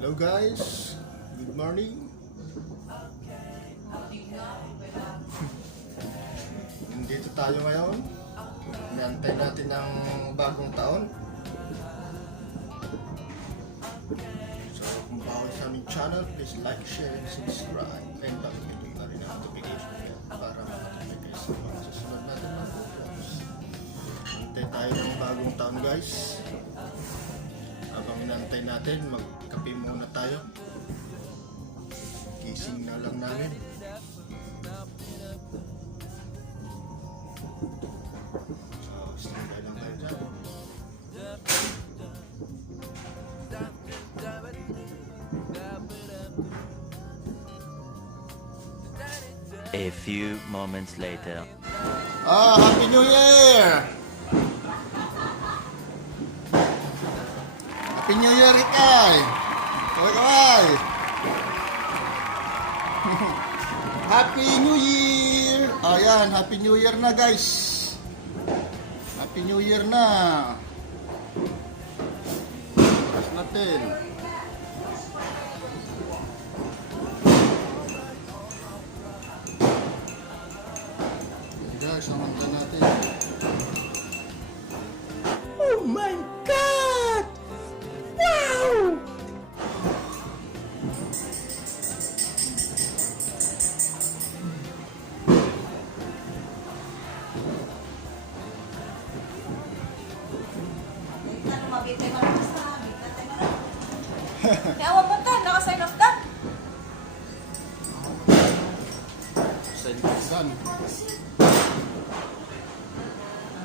Hello guys, good morning. Nandito tayo ngayon. Inaantay natin ang bagong taon. So kung bago sa aming channel, please like, share, and subscribe. And pakipindot na rin ang notification bell para makatupay kayo sa mga susunod natin mga videos. Hintay tayo ng bagong taon guys. Habang inaantay natin, magkape muna tayo. Gising na lang namin. So, standby lang tayo dyan. A few moments later. Happy New Year! Happy New Year, Ikay! Kaway! Happy New Year! Ayan, Happy New Year na guys! Happy New Year na! Tapos natin. Ayan guys, samantala natin. Oh my God! Wow! Kaya wag mo ta, naka-sign off ka. Saan?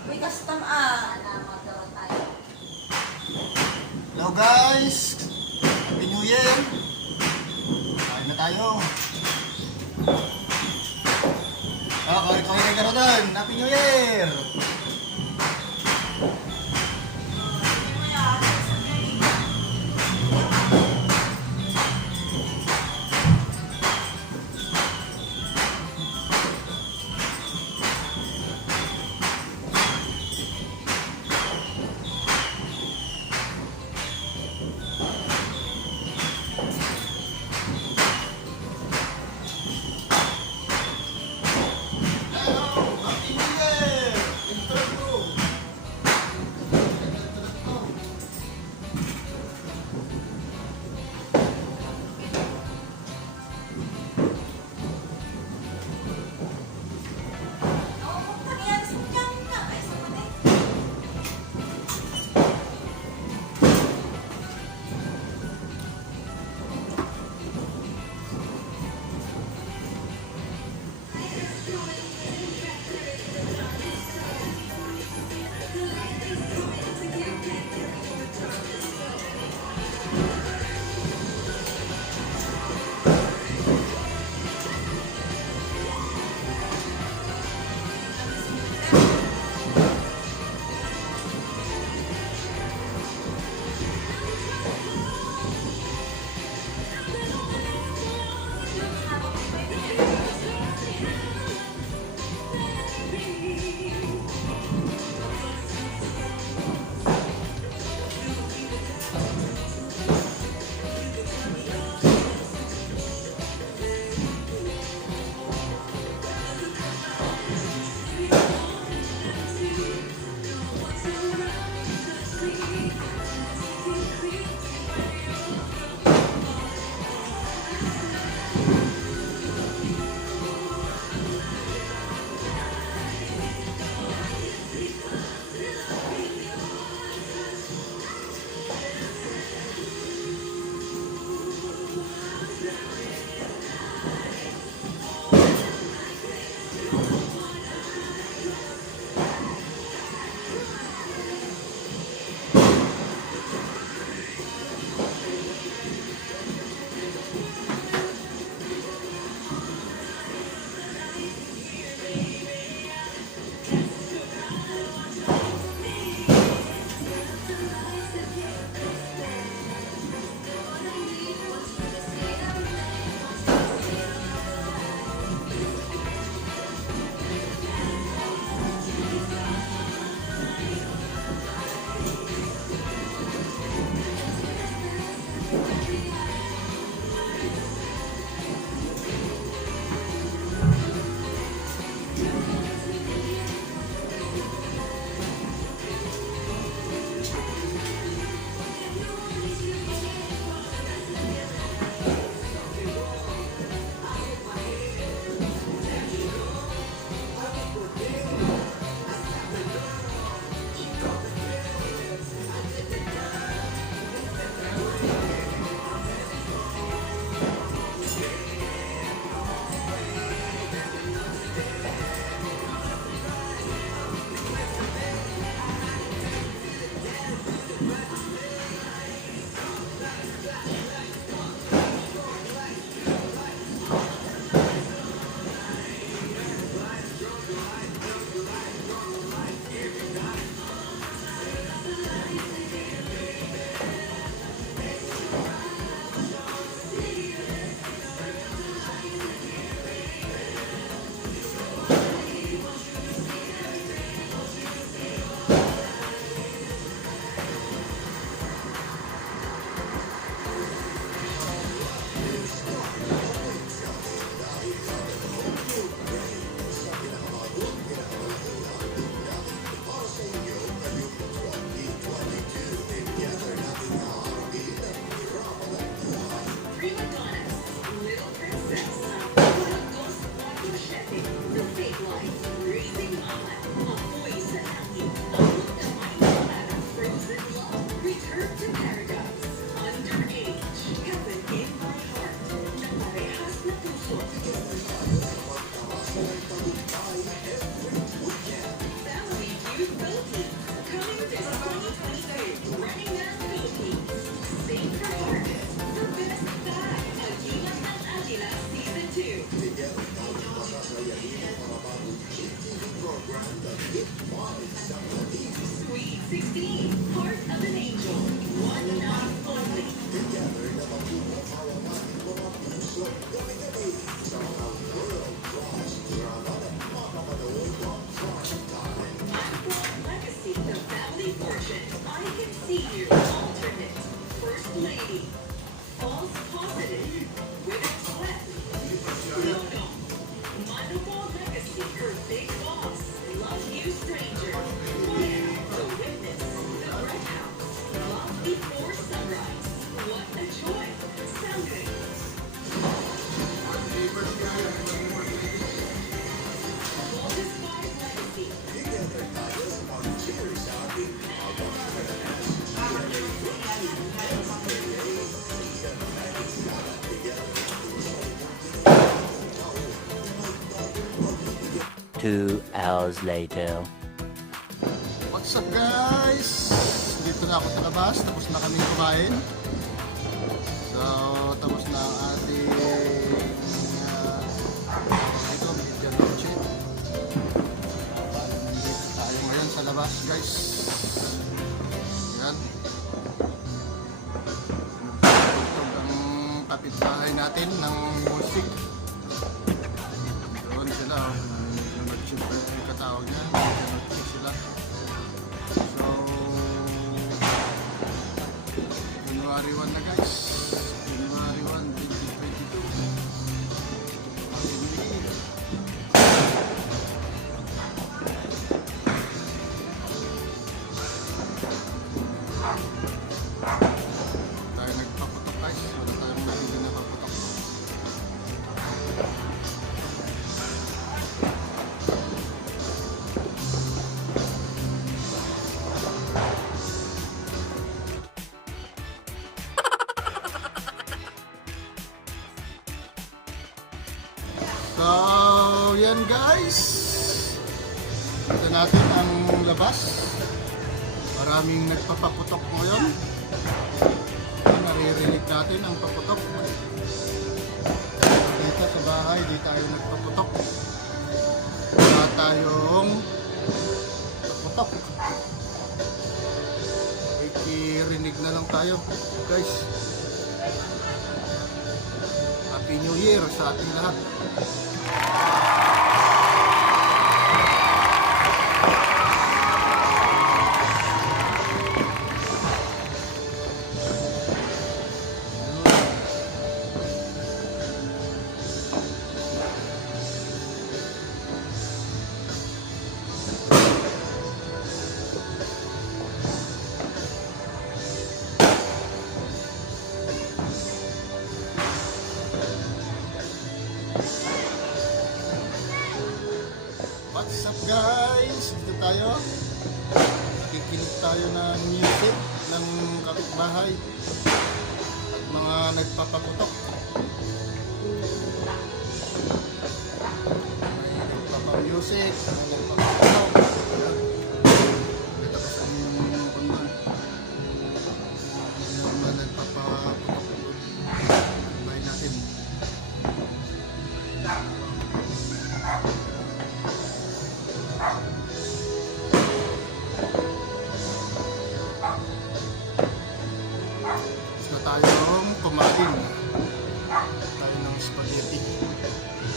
May custom Hello guys! Happy New Year! Kain na tayo! Kaway ka na doon! Happy New Year! Happy New Year! Heart of an Angel. One night only. Untold Legacy, the family portion. I Can See You. Alternate. First Lady. False Positive. Winner Sweat. No, no. Untold Legacy, her big boss. Love You Stranger. Fire. The Witness. The Red House. Love Before Sunrise. What a Joy. Sounding. Oldest Five Legacy. Two hours later. What's up guys? Dito na ako sa labas, tapos na kami kumain. So, tapos na ang ating ito, media noche. Nandito tayo ngayon sa labas guys. Yan. Tugtog ang kapitbahay natin ng musik. Doon sila, nag-chip yung katawag niya. Nag-chip sila. So, January 1 na guys. January 1, 2022. Happy New Year. Tayo nagpaputok guys. Wala tayong hindi na paputok. So, yan guys. Ito natin ang labas. Maraming nagpapaputok ngayon. Naririnig natin ang paputok. Dito sa bahay, di tayo nagpaputok. Wala tayong paputok. Ikirinig na lang tayo, guys. Happy New Year sa ating lahat. What's up guys? Dito tayo. Nakikinig tayo ng music ng kapitbahay at mga nagpapaputok. May nagpapamusic, may nagpapaputok. Ito kasi yung kundon. Yung mga nagpapaputok. Bahay natin. Gusto tayong kumain. Tayo ng spaghetti,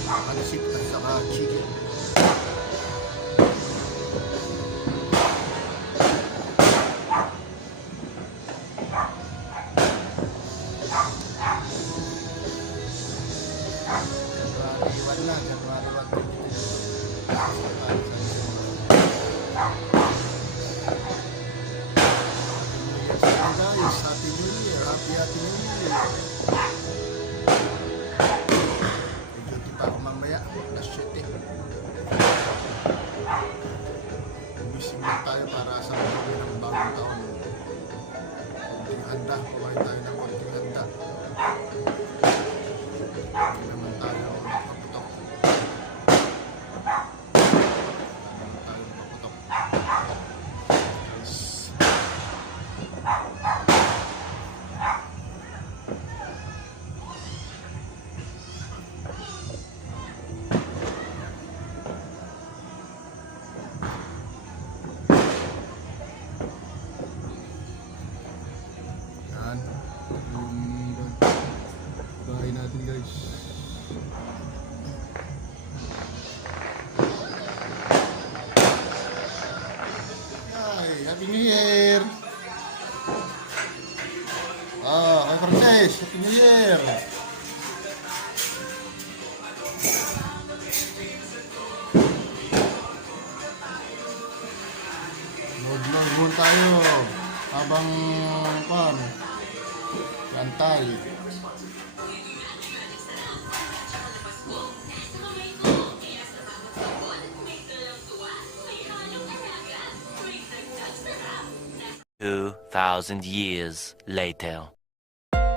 pansip at saka chicken. January 1 na, January 1. Guys, Happy New Year, Happy New Year. May duty pa ako mamaya, last shit eh. Gumising lang tayo para sa mga ng bagong taon. Konting handa, kumain tayo ng konting handa. Hindi naman tayo nagpaputok. Hindi naman tayo nagpaputok. Guys. Yung bahay natin guys. Ay, Happy New Year! Hi Frances, Happy New Year! Load muna tayo habang lantay. Two 2,000 years later.